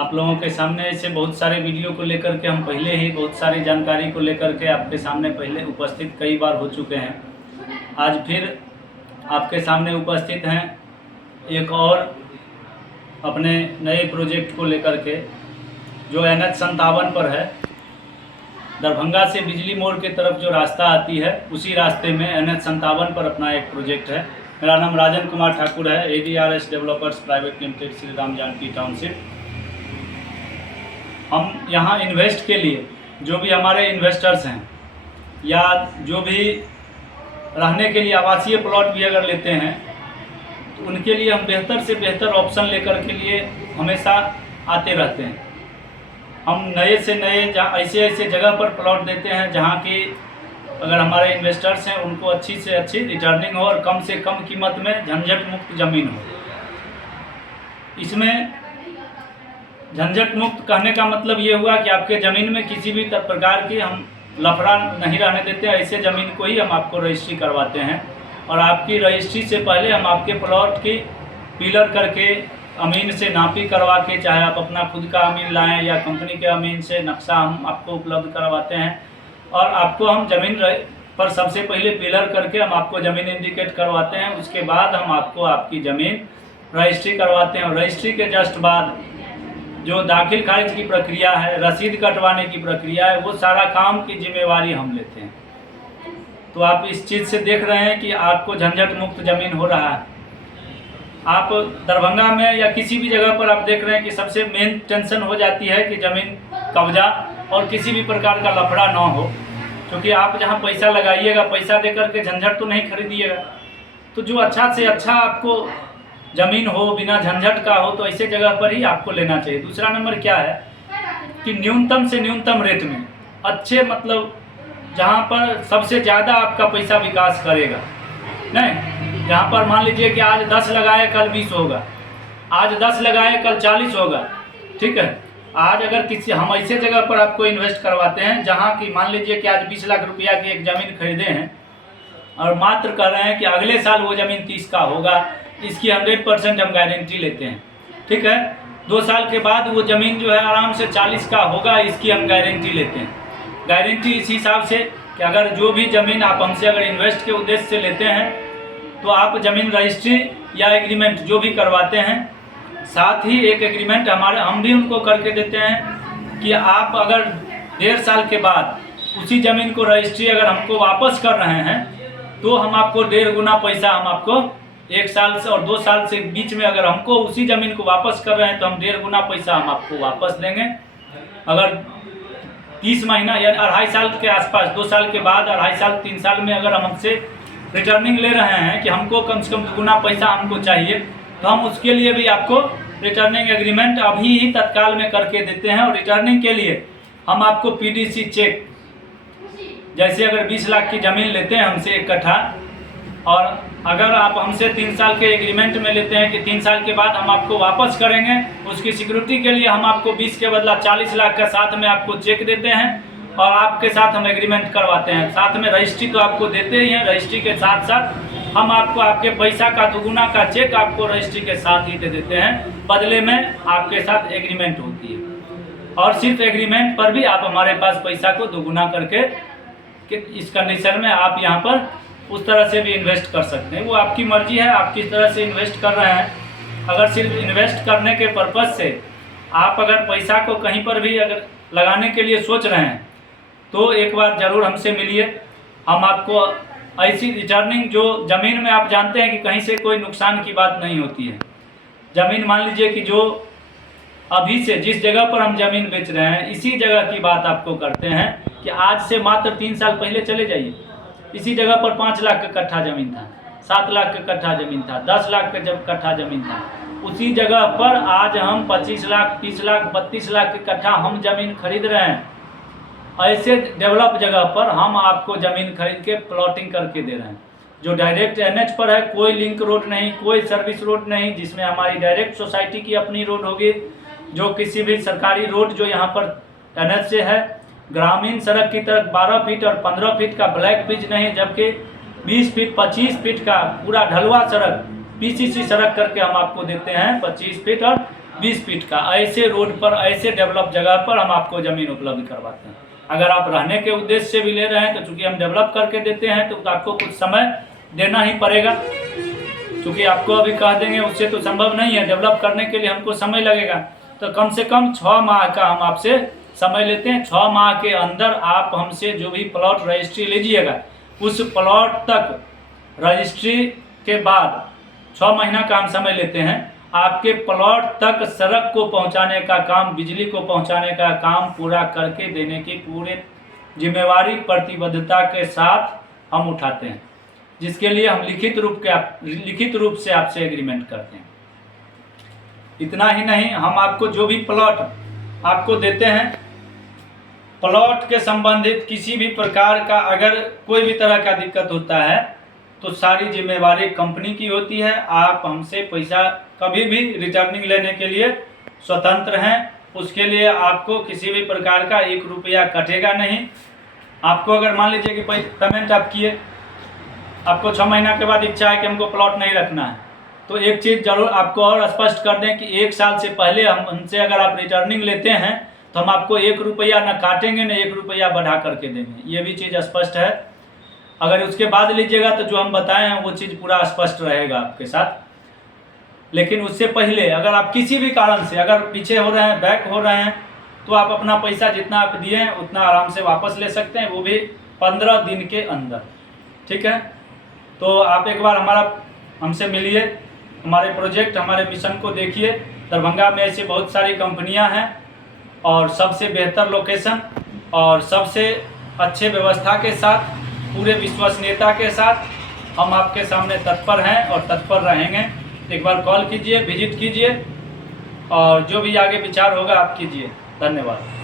आप लोगों के सामने ऐसे बहुत सारे वीडियो को लेकर के हम पहले ही बहुत सारी जानकारी को लेकर के आपके सामने पहले उपस्थित कई बार हो चुके हैं। आज फिर आपके सामने उपस्थित हैं एक और अपने नए प्रोजेक्ट को लेकर के, जो NH57 पर है। दरभंगा से बिजली मोड़ के तरफ जो रास्ता आती है उसी रास्ते में NH57 पर अपना एक प्रोजेक्ट है। मेरा नाम राजन कुमार ठाकुर है, ADRS developers private limited, Shri Ram Janaki township. हम यहाँ इन्वेस्ट के लिए जो भी हमारे इन्वेस्टर्स हैं या जो भी रहने के लिए आवासीय प्लॉट भी अगर लेते हैं तो उनके लिए हम बेहतर से बेहतर ऑप्शन लेकर के लिए हमेशा आते रहते हैं। हम नए से नए ऐसे ऐसे जगह पर प्लॉट देते हैं जहाँ की अगर हमारे इन्वेस्टर्स हैं उनको अच्छी से अच्छी रिटर्निंग हो और कम से कम कीमत में झंझट मुक्त ज़मीन हो। इसमें झंझट मुक्त कहने का मतलब ये हुआ कि आपके ज़मीन में किसी भी प्रकार की हम लफड़ा नहीं रहने देते। ऐसे ज़मीन को ही हम आपको रजिस्ट्री करवाते हैं और आपकी रजिस्ट्री से पहले हम आपके प्लॉट की पिलर करके अमीन से नापी करवा के, चाहे आप अपना खुद का अमीन लाएं या कंपनी के अमीन से नक्शा हम आपको उपलब्ध करवाते हैं और आपको हम ज़मीन पर सबसे पहले पिलर करके हम आपको ज़मीन इंडिकेट करवाते हैं। उसके बाद हम आपको आपकी ज़मीन रजिस्ट्री करवाते हैं और रजिस्ट्री के जस्ट बाद जो दाखिल खारिज की प्रक्रिया है, रसीद कटवाने की प्रक्रिया है, वो सारा काम की जिम्मेवारी हम लेते हैं। तो आप इस चीज़ से देख रहे हैं कि आपको झंझट मुक्त ज़मीन हो रहा है। आप दरभंगा में या किसी भी जगह पर आप देख रहे हैं कि सबसे मेन टेंशन हो जाती है कि ज़मीन कब्जा और किसी भी प्रकार का लफड़ा ना हो, क्योंकि आप जहां पैसा लगाइएगा, पैसा दे करके झंझट तो नहीं खरीदिएगा। तो जो अच्छा से अच्छा आपको ज़मीन हो, बिना झंझट का हो, तो ऐसे जगह पर ही आपको लेना चाहिए। दूसरा नंबर क्या है कि न्यूनतम से न्यूनतम रेट में अच्छे, मतलब जहाँ पर सबसे ज़्यादा आपका पैसा विकास करेगा, नहीं जहाँ पर मान लीजिए कि आज 10 लगाए कल 20 होगा, आज 10 लगाए कल 40 होगा, ठीक है। आज अगर किसी हम ऐसे जगह पर आपको इन्वेस्ट करवाते हैं जहाँ की मान लीजिए कि आज 20 लाख रुपया की एक ज़मीन खरीदे हैं और मात्र कह रहे हैं कि अगले साल वो ज़मीन 30 का होगा, इसकी 100% हम गारंटी लेते हैं, ठीक है। 2 साल के बाद वो ज़मीन जो है आराम से 40 का होगा, इसकी हम गारंटी लेते हैं। गारंटी इस हिसाब से कि अगर जो भी ज़मीन आप हमसे अगर इन्वेस्ट के उद्देश्य से लेते हैं तो आप ज़मीन रजिस्ट्री या एग्रीमेंट जो भी करवाते हैं, साथ ही एक एग्रीमेंट हम भी उनको करके देते हैं कि आप अगर 1.5 साल के बाद उसी ज़मीन को रजिस्ट्री अगर हमको वापस कर रहे हैं तो हम आपको 1.5 गुना पैसा हम आपको 1 साल से और 2 साल से बीच में अगर हमको उसी ज़मीन को वापस कर रहे हैं तो हम 1.5 गुना पैसा हम आपको वापस देंगे। अगर 30 महीना या 2.5 साल के आसपास, 2 साल के बाद 2.5 साल 3 साल में अगर हम हमसे रिटर्निंग ले रहे हैं कि हमको कम से कम 2 गुना पैसा हमको चाहिए, तो हम उसके लिए भी आपको रिटर्निंग एग्रीमेंट अभी ही तत्काल में करके देते हैं। और रिटर्निंग के लिए हम आपको PDC चेक, जैसे अगर 20 लाख की ज़मीन लेते हैं हमसे 1 कट्ठा और अगर आप हमसे 3 साल के एग्रीमेंट में लेते हैं कि 3 साल के बाद हम आपको वापस करेंगे, उसकी सिक्योरिटी के लिए हम आपको 20 के बदला 40 लाख का साथ में आपको चेक देते हैं और आपके साथ हम एग्रीमेंट करवाते हैं। साथ में रजिस्ट्री तो आपको देते ही हैं, रजिस्ट्री के साथ साथ हम आपको आपके पैसा का 2 गुना का चेक आपको रजिस्ट्री के साथ ही दे देते हैं। बदले में आपके साथ एग्रीमेंट होती है और सिर्फ एग्रीमेंट पर भी आप हमारे पास पैसा को 2 गुना करके इस कंडीशन में आप यहाँ पर उस तरह से भी इन्वेस्ट कर सकते हैं। वो आपकी मर्जी है, आप किस तरह से इन्वेस्ट कर रहे हैं। अगर सिर्फ इन्वेस्ट करने के पर्पज़ से आप अगर पैसा को कहीं पर भी अगर लगाने के लिए सोच रहे हैं तो एक बार ज़रूर हमसे मिलिए। हम आपको ऐसी रिटर्निंग, जो ज़मीन में आप जानते हैं कि कहीं से कोई नुकसान की बात नहीं होती है। ज़मीन मान लीजिए कि जो अभी से जिस जगह पर हम ज़मीन बेच रहे हैं इसी जगह की बात आपको करते हैं कि आज से मात्र 3 साल पहले चले जाइए, इसी जगह पर 5 लाख का कट्ठा ज़मीन था, 7 लाख का कट्ठा ज़मीन था, 10 लाख का जब कट्ठा ज़मीन था, उसी जगह पर आज हम 25 लाख, 30 लाख, 32 लाख के कट्ठा हम ज़मीन खरीद रहे हैं। ऐसे डेवलप जगह पर हम आपको ज़मीन खरीद के प्लॉटिंग करके दे रहे हैं, जो डायरेक्ट NH पर है। कोई लिंक रोड नहीं, कोई सर्विस रोड नहीं, जिसमें हमारी डायरेक्ट सोसाइटी की अपनी रोड होगी। जो किसी भी सरकारी रोड जो यहाँ पर NH से है, ग्रामीण सड़क की तरफ 12 फीट और 15 फीट का ब्लैक पिच नहीं, जबकि 20 फीट 25 फीट का पूरा ढलवा सड़क PCC सड़क करके हम आपको देते हैं। 25 फीट और 20 फीट का ऐसे रोड पर, ऐसे डेवलप जगह पर हम आपको ज़मीन उपलब्ध करवाते हैं। अगर आप रहने के उद्देश्य से भी ले रहे हैं तो चूँकि हम डेवलप करके देते हैं तो आपको कुछ समय देना ही पड़ेगा। चूँकि आपको अभी कह देंगे उससे तो संभव नहीं है, डेवलप करने के लिए हमको समय लगेगा। तो कम से कम 6 माह का हम आपसे समय लेते हैं। 6 माह के अंदर आप हमसे जो भी प्लॉट रजिस्ट्री लीजिएगा, उस प्लॉट तक रजिस्ट्री के बाद 6 महीना का हम समय लेते हैं। आपके प्लॉट तक सड़क को पहुंचाने का काम, बिजली को पहुंचाने का काम पूरा करके देने की पूरे जिम्मेवारी, प्रतिबद्धता के साथ हम उठाते हैं, जिसके लिए हम लिखित रूप से आपसे एग्रीमेंट करते हैं। इतना ही नहीं, हम आपको जो भी प्लॉट आपको देते हैं, प्लॉट के संबंधित किसी भी प्रकार का अगर कोई भी तरह का दिक्कत होता है तो सारी जिम्मेवारी कंपनी की होती है। आप हमसे पैसा कभी भी रिटर्निंग लेने के लिए स्वतंत्र हैं। उसके लिए आपको किसी भी प्रकार का 1 रुपया कटेगा नहीं। आपको अगर मान लीजिए कि पेमेंट आप किए, आपको 6 महीना के बाद इच्छा है कि हमको प्लॉट नहीं रखना है, तो एक चीज़ जरूर आपको और स्पष्ट कर दें कि 1 साल से पहले हमसे अगर आप रिटर्निंग लेते हैं तो हम आपको 1 रुपया न काटेंगे, न 1 रुपया बढ़ा करके देंगे। ये भी चीज़ स्पष्ट है। अगर उसके बाद लीजिएगा तो जो हम बताए हैं वो चीज़ पूरा स्पष्ट रहेगा आपके साथ। लेकिन उससे पहले अगर आप किसी भी कारण से अगर पीछे हो रहे हैं, बैक हो रहे हैं, तो आप अपना पैसा जितना आप दिए हैं उतना आराम से वापस ले सकते हैं, वो भी 15 दिन के अंदर। ठीक है, तो आप एक बार हमसे मिलिए, हमारे प्रोजेक्ट, हमारे मिशन को देखिए। दरभंगा में ऐसी बहुत सारी कंपनियां हैं और सबसे बेहतर लोकेशन और सबसे अच्छे व्यवस्था के साथ, पूरे विश्वसनीयता के साथ हम आपके सामने तत्पर हैं और तत्पर रहेंगे। एक बार कॉल कीजिए, विजिट कीजिए और जो भी आगे विचार होगा आप कीजिए। धन्यवाद।